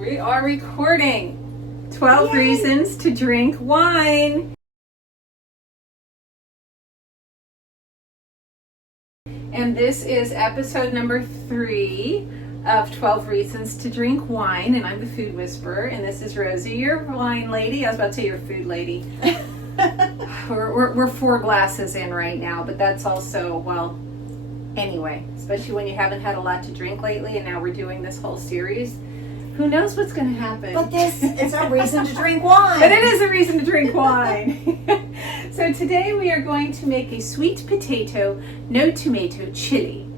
We are recording 12 Reasons to Drink Wine. And this is episode number 3 of 12 Reasons to Drink Wine. And I'm the food whisperer. And this is Rosie, your wine lady. I was about to say your food lady. we're 4 glasses in right now, but that's also, well, anyway, especially when you haven't had a lot to drink lately and now we're doing this whole series. Who knows what's going to happen? But this is a reason to drink wine. But it is a reason to drink wine. So today we are going to make a sweet potato, no tomato chili.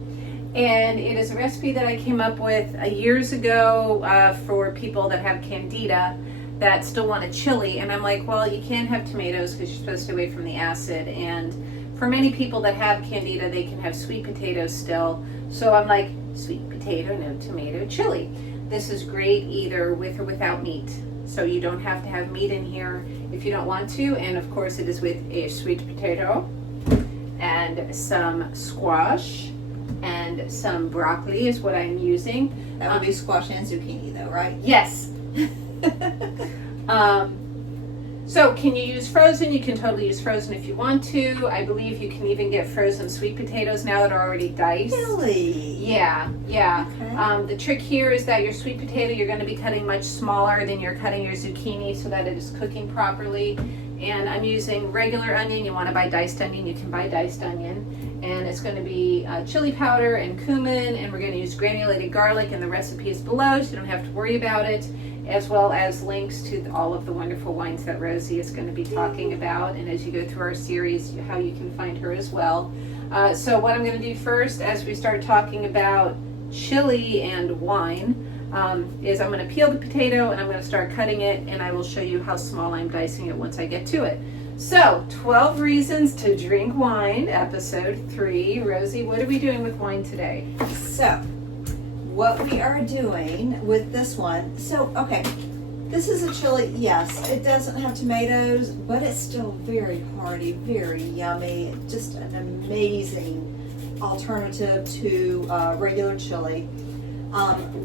And it is a recipe that I came up with years ago for people that have candida that still want a chili. And I'm like, well, you can't have tomatoes because you're supposed to stay away from the acid. And for many people that have candida, they can have sweet potatoes still. So I'm like, sweet potato, no tomato chili. This is great either with or without meat. So you don't have to have meat in here if you don't want to. And of course it is with a sweet potato and some squash and some broccoli is what I'm using. That would be squash and zucchini though, right? Yes. So can you use frozen? You can totally use frozen if you want to. I believe you can even get frozen sweet potatoes now that are already diced. Really? Yeah. Okay. The trick here is that your sweet potato you're going to be cutting much smaller than you're cutting your zucchini so that it is cooking properly. And I'm using regular onion. You want to buy diced onion, you can buy diced onion. And it's going to be chili powder and cumin, and we're going to use granulated garlic, and the recipe is below so you don't have to worry about it, as well as links to all of the wonderful wines that Rosie is going to be talking about, and as you go through our series, how you can find her as well. So what I'm going to do first, as we start talking about chili and wine, is I'm going to peel the potato and I'm going to start cutting it, and I will show you how small I'm dicing it once I get to it. So, 12 Reasons to Drink Wine, episode 3. Rosie, what are we doing with wine today? So, what we are doing with this one, okay, this is a chili, yes, it doesn't have tomatoes, but it's still very hearty, very yummy, just an amazing alternative to regular chili.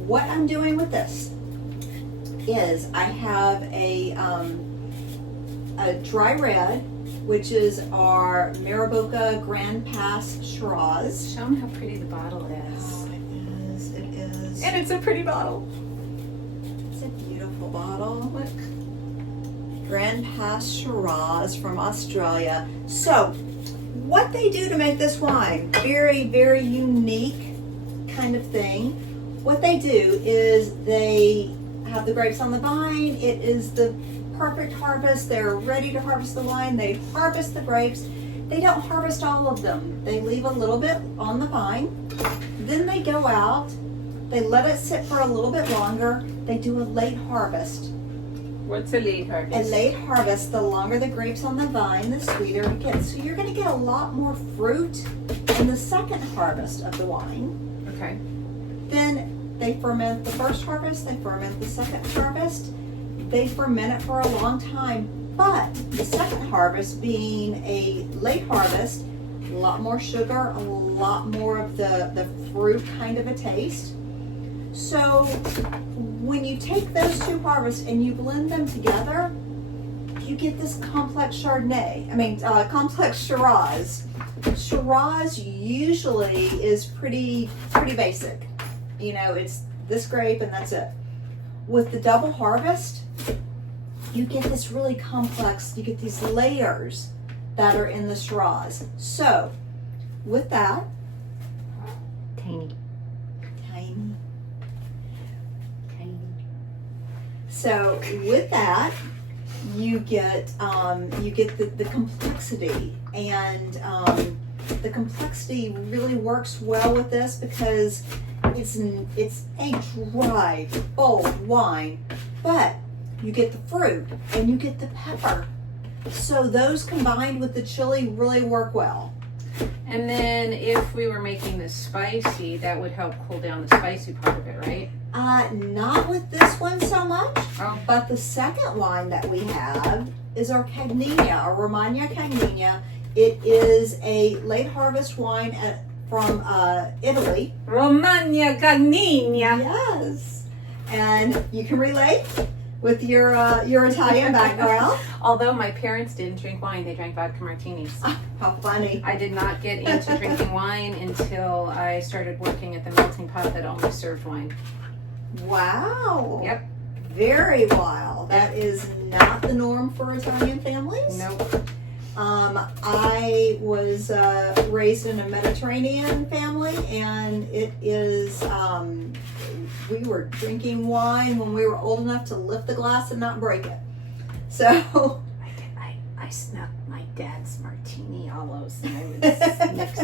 What I'm doing with this is I have a dry red, which is our Mariboca Grand Pass Shiraz. Show them how pretty the bottle is. Oh, it is. And it's a pretty bottle. It's a beautiful bottle. Look. Grand Pass Shiraz from Australia. So, what they do to make this wine, very, very unique kind of thing. What they do is they have the grapes on the vine. It is the perfect harvest. They're ready to harvest the wine. They harvest the grapes. They don't harvest all of them. They leave a little bit on the vine. Then they go out. They let it sit for a little bit longer. They do a late harvest. What's a late harvest? A late harvest, the longer the grapes on the vine, the sweeter it gets. So you're going to get a lot more fruit in the second harvest of the wine. Okay. Then they ferment the first harvest. They ferment the second harvest. They ferment it for a long time, but the second harvest being a late harvest, a lot more sugar, a lot more of the fruit kind of a taste. So when you take those 2 harvests and you blend them together, you get this complex complex Shiraz. Shiraz usually is pretty basic. You know, it's this grape and that's it. With the double harvest, you get this really complex, you get these layers that are in the Shiraz. So, with that, Tiny. So, with that, you get the complexity, and the complexity really works well with this because it's a dry, bold wine, but you get the fruit and you get the pepper. So those combined with the chili really work well. And then if we were making this spicy, that would help cool down the spicy part of it, right? Not with this one so much, Oh. but the second wine that we have is our Cagninia, our Romagna Cagninia. It is a late harvest wine from Italy. Romagna Cagninia. Yes. And you can relate with your Italian background. Although my parents didn't drink wine, they drank vodka martinis. How funny. I did not get into drinking wine until I started working at the melting pot that only served wine. Wow. Yep. Very wild. That is not the norm for Italian families. Nope. I was raised in a Mediterranean family, and it is, we were drinking wine when we were old enough to lift the glass and not break it. So I snuck my dad's martini allos and I would mix.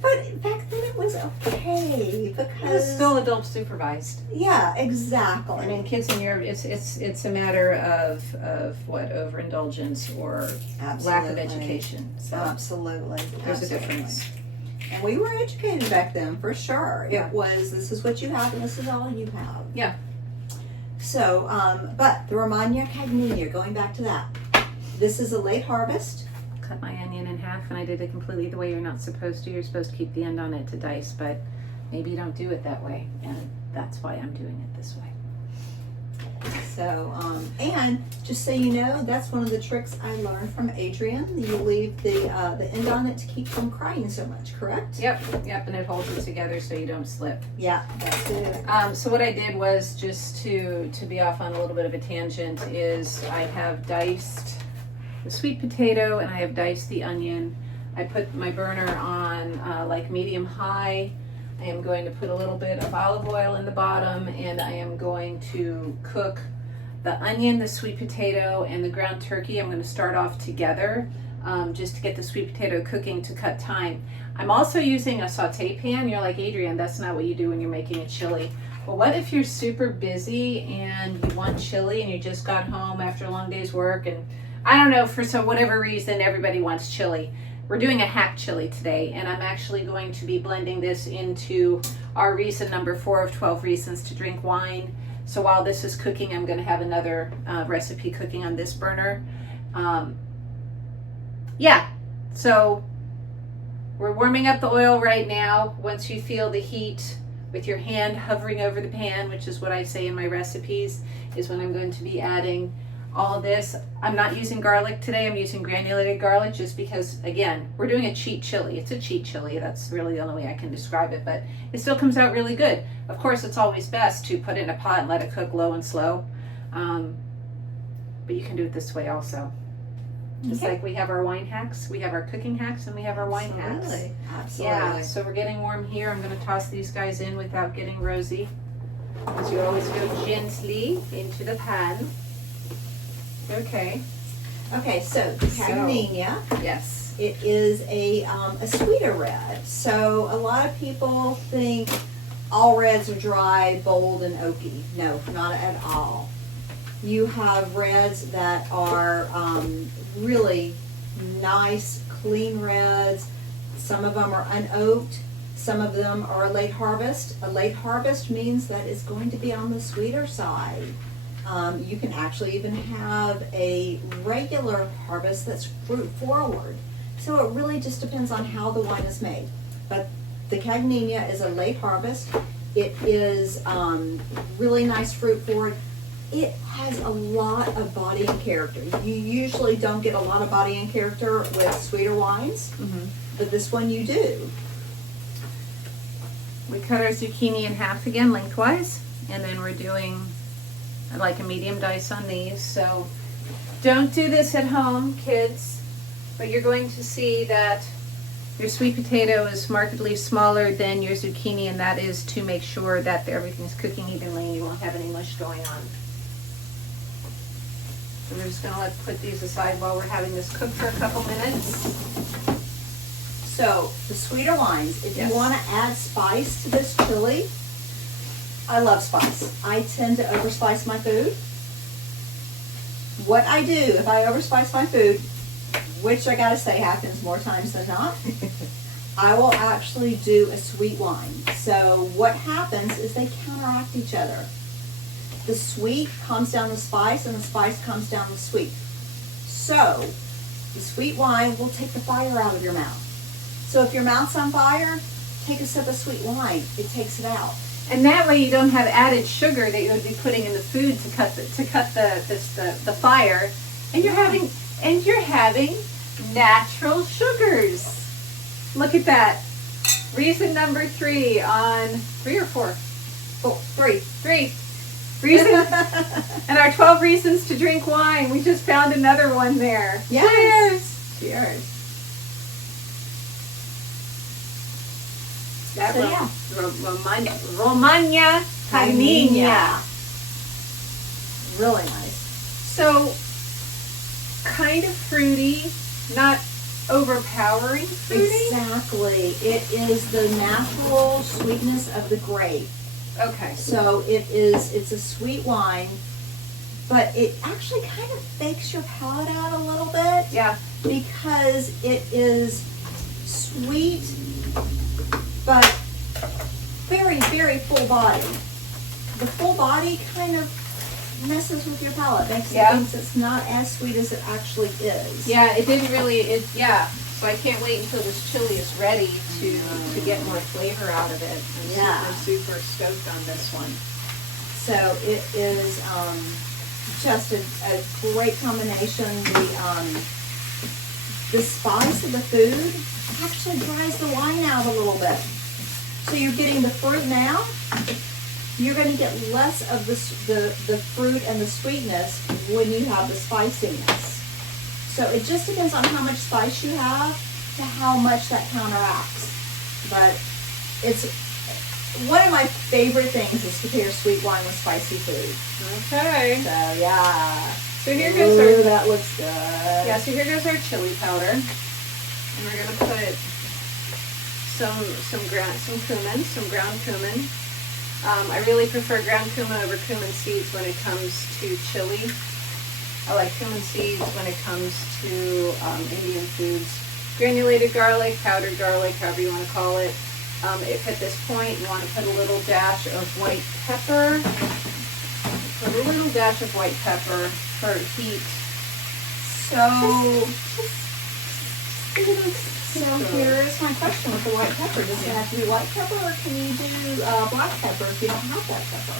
But back then it was okay because It was still adult supervised. yeah, exactly. I mean, kids in Europe, it's a matter of what, overindulgence or lack of education. So Absolutely. there's a difference. And we were educated back then for sure. Yeah. It was, this is what you have and this is all you have. Yeah. So, but the Romagna Cagninia, going back to that, this is a late harvest. Cut my onion in half, and I did it completely the way you're not supposed to. You're supposed to keep the end on it to dice, but maybe you don't do it that way, and that's why I'm doing it this way. So, and just so you know, that's one of the tricks I learned from Adrian. You leave the end on it to keep from crying so much, correct? Yep, and it holds it together so you don't slip. Yeah, that's it. So what I did was, just to be off on a little bit of a tangent, is I have diced the sweet potato and I have diced the onion. I put my burner on like medium high. I am going to put a little bit of olive oil in the bottom, and I am going to cook the onion, the sweet potato, and the ground turkey. I'm going to start off together just to get the sweet potato cooking to cut time. I'm also using a saute pan. You're like, Adrian, that's not what you do when you're making a chili. Well, what if you're super busy and you want chili and you just got home after a long day's work, and I don't know, for whatever reason, everybody wants chili. We're doing a hack chili today, and I'm actually going to be blending this into our reason number 4 of 12 reasons to drink wine. So while this is cooking, I'm going to have another recipe cooking on this burner. Yeah, so we're warming up the oil right now. Once you feel the heat with your hand hovering over the pan, which is what I say in my recipes, is when I'm going to be adding all of this. I'm not using garlic today. I'm using granulated garlic just because, again, we're doing a cheat chili. It's a cheat chili. That's really the only way I can describe it, but it still comes out really good. Of course, it's always best to put it in a pot and let it cook low and slow. But you can do it this way also. Just like we have our wine hacks, we have our cooking hacks, and we have our wine hacks. Absolutely. Yeah, so we're getting warm here. I'm going to toss these guys in without getting rosy, because you always go gently into the pan. Okay. Okay, so the Cagninia, Yes. it is a sweeter red. So a lot of people think all reds are dry, bold, and oaky. No, not at all. You have reds that are really nice, clean reds. Some of them are unoaked. Some of them are late harvest. A late harvest means that it's going to be on the sweeter side. You can actually even have a regular harvest that's fruit forward. So it really just depends on how the wine is made. But the Cagninia is a late harvest. It is really nice fruit forward. It has a lot of body and character. You usually don't get a lot of body and character with sweeter wines, but this one you do. We cut our zucchini in half again lengthwise, and then we're doing like a medium dice on these. So don't do this at home, kids, but you're going to see that your sweet potato is markedly smaller than your zucchini, and that is to make sure that everything's cooking evenly and you won't have any mush going on. So we're just going to put these aside while we're having this cook for a couple minutes. So the sweeter wines, if Yes. you want to add spice to this chili, I love spice. I tend to overspice my food. What I do if I overspice my food, which I gotta say happens more times than not, I will actually do a sweet wine. So what happens is they counteract each other. The sweet calms down the spice, and the spice calms down the sweet. So the sweet wine will take the fire out of your mouth. So if your mouth's on fire, take a sip of sweet wine. It takes it out. And that way you don't have added sugar that you would be putting in the food to cut the fire. And you're having natural sugars. Look at that. Reason number 3 on 3 or 4? Oh, 3. 3. Reason and our 12 reasons to drink wine. We just found another one there. Yes. Cheers. Cheers. That Romagna Carmigna. Really nice. So, kind of fruity, not overpowering fruity. Exactly. It is the natural sweetness of the grape. Okay. So it's a sweet wine, but it actually kind of bakes your palate out a little bit. Yeah. Because it is sweet, but very, very full body. The full body kind of messes with your palate, makes it thinks it's not as sweet as it actually is. Yeah, it didn't really, so I can't wait until this chili is ready to get more flavor out of it. I'm super stoked on this one. So it is just a great combination. The spice of the food actually dries the wine out a little bit. So you're getting the fruit now. You're going to get less of the fruit and the sweetness when you have the spiciness. So it just depends on how much spice you have to how much that counteracts. But it's one of my favorite things is to pair sweet wine with spicy food. Okay. So yeah. So here goes our. That looks good. Yeah. So here goes our chili powder, and we're gonna put some ground cumin. I really prefer ground cumin over cumin seeds when it comes to chili. I like cumin seeds when it comes to Indian foods. Granulated garlic, powdered garlic, however you want to call it. If at this point you want to put a little dash of white pepper, put a little dash of white pepper for heat. So here's my question with the white pepper. Does it have to be white pepper, or can you do black pepper if you don't have white pepper?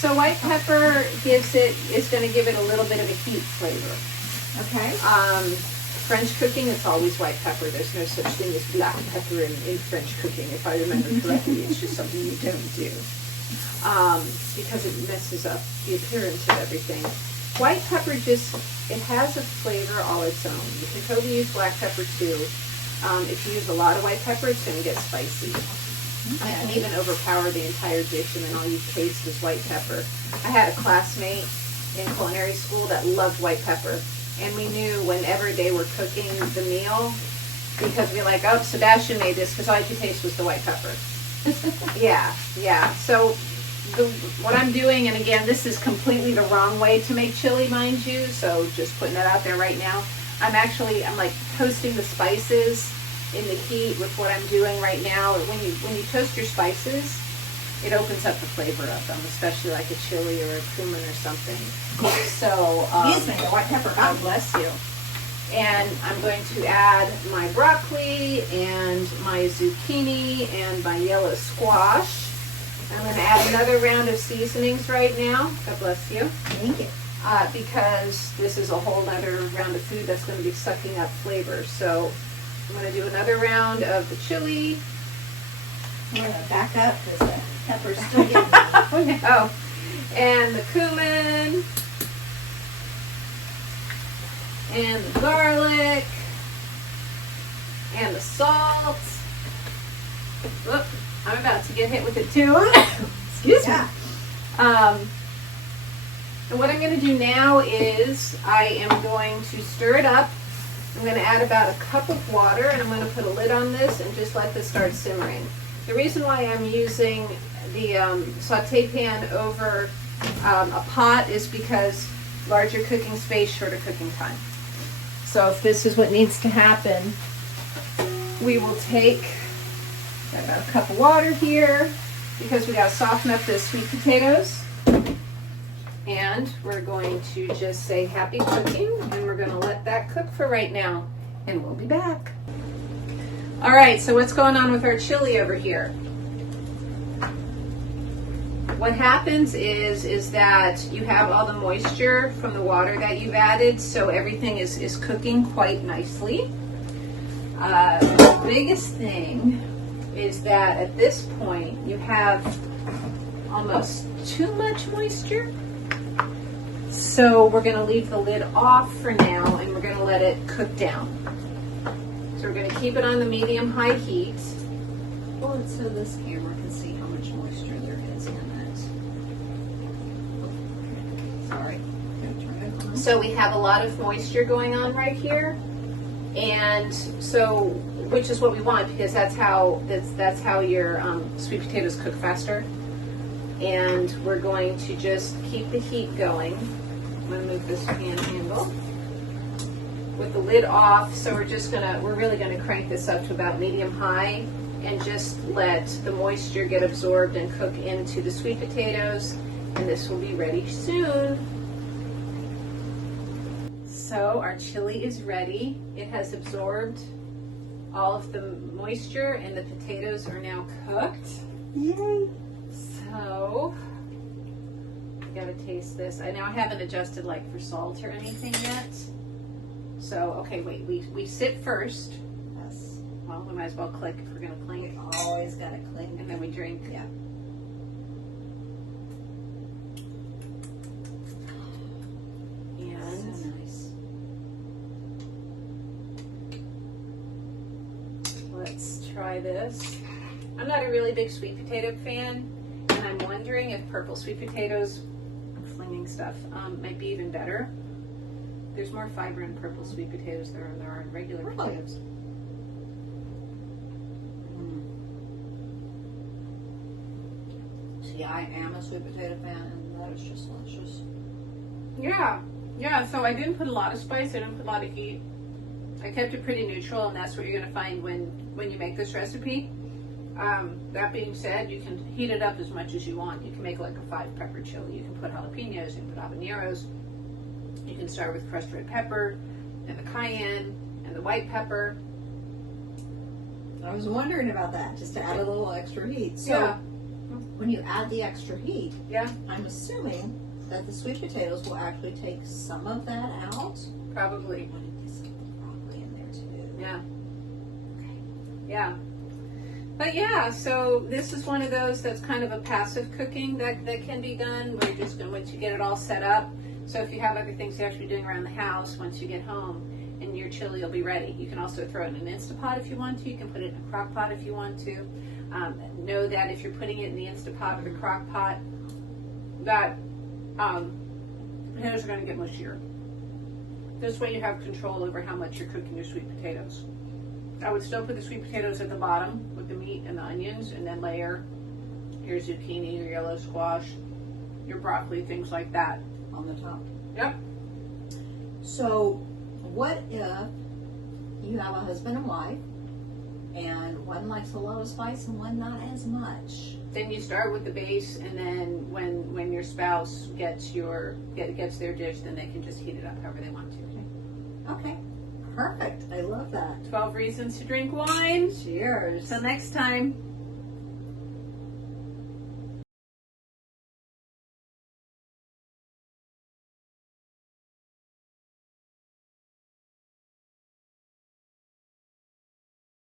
So white pepper is going to give it a little bit of a heat flavor. Okay. French cooking, it's always white pepper. There's no such thing as black pepper in French cooking, if I remember correctly. It's just something you don't do. Because it messes up the appearance of everything. White pepper it has a flavor all its own. You can totally use black pepper too. If you use a lot of white pepper, it's going to get spicy. Okay. It can even overpower the entire dish, and then all you taste is white pepper. I had a classmate in culinary school that loved white pepper, and we knew whenever they were cooking the meal, because we were like, oh, Sebastian made this, because all you could taste was the white pepper. Yeah. So what I'm doing, and again, this is completely the wrong way to make chili, mind you, so just putting that out there right now. I'm like toasting the spices in the heat with what I'm doing right now. When you toast your spices, it opens up the flavor of them, especially like a chili or a cumin or something. So, excuse me, the white pepper. God bless you. And I'm going to add my broccoli and my zucchini and my yellow squash. I'm going to add another round of seasonings right now. God bless you. Thank you. Because this is a whole other round of food that's going to be sucking up flavor. So I'm going to do another round of the chili. I'm going to back up because the pepper's still getting me. Oh, no. And the cumin. And the garlic. And the salt. Oop, I'm about to get hit with it too. Excuse me. And what I'm going to do now is I am going to stir it up. I'm going to add about a cup of water, and I'm going to put a lid on this and just let this start simmering. The reason why I'm using the saute pan over a pot is because larger cooking space, shorter cooking time. So if this is what needs to happen, we will take about a cup of water here because we got to soften up the sweet potatoes. And we're going to just say happy cooking, and we're going to let that cook for right now, and we'll be back. All right, so what's going on with our chili over here? what happens is that you have all the moisture from the water that you've added, so everything is cooking quite nicely. The biggest thing is that at this point you have almost too much moisture. So we're going to leave the lid off for now, and we're going to let it cook down. So we're going to keep it on the medium-high heat. Pull it so this camera can see how much moisture there is in it. Sorry. Gonna turn it on. So we have a lot of moisture going on right here, and so which is what we want, because that's how your sweet potatoes cook faster. And we're going to just keep the heat going. I'm going to move this pan handle with the lid off. So we're really gonna crank this up to about medium-high and just let the moisture get absorbed and cook into the sweet potatoes. And this will be ready soon. So our chili is ready. It has absorbed all of the moisture, and the potatoes are now cooked. Yay! So, I gotta taste this. I haven't adjusted like for salt or anything yet. So, okay, wait, we sip first. Yes. Well, we might as well click if we're gonna clink. We always gotta clink. And then we drink. Yeah. And So nice. let's try this. I'm not a really big sweet potato fan, and I'm wondering if purple sweet potatoes, I'm flinging stuff, might be even better. There's more fiber in purple sweet potatoes than there are in regular Really? potatoes. See, I am a sweet potato fan, and that is just delicious. Yeah, so I didn't put a lot of spice, I didn't put a lot of heat. I kept it pretty neutral, and that's what you're gonna find when you make this recipe. That being said, you can heat it up as much as you want. You can make like a 5-pepper chili. You can put jalapenos, you can put habaneros. You can start with crushed red pepper and the cayenne and the white pepper. I was wondering about that, just to add a little extra heat. So, Yeah. when you add the extra heat, Yeah, I'm assuming that the sweet potatoes will actually take some of that out. probably. I wanted to get the broccoli in there too. Yeah, Okay. yeah. But yeah, so this is one of those that's kind of a passive cooking that can be done. We're just going, once you get it all set up. So if you have other things you have to be doing around the house, once you get home, and your chili will be ready. You can also throw it in an Instapot if you want to. You can put it in a crock pot if you want to. Know that if you're putting it in the Instapot or the crock pot, that potatoes are going to get mushier. This way you have control over how much you're cooking your sweet potatoes. I would still put the sweet potatoes at the bottom with the meat and the onions, and then layer your zucchini, your yellow squash, your broccoli, things like that. On the top. Yep. So, what if you have a husband and wife, and one likes a lot of spice and one not as much? Then you start with the base, and then when your spouse gets their dish, then they can just heat it up however they want to. Okay, perfect. I love that. 12 reasons to drink wine. Cheers. Till next time.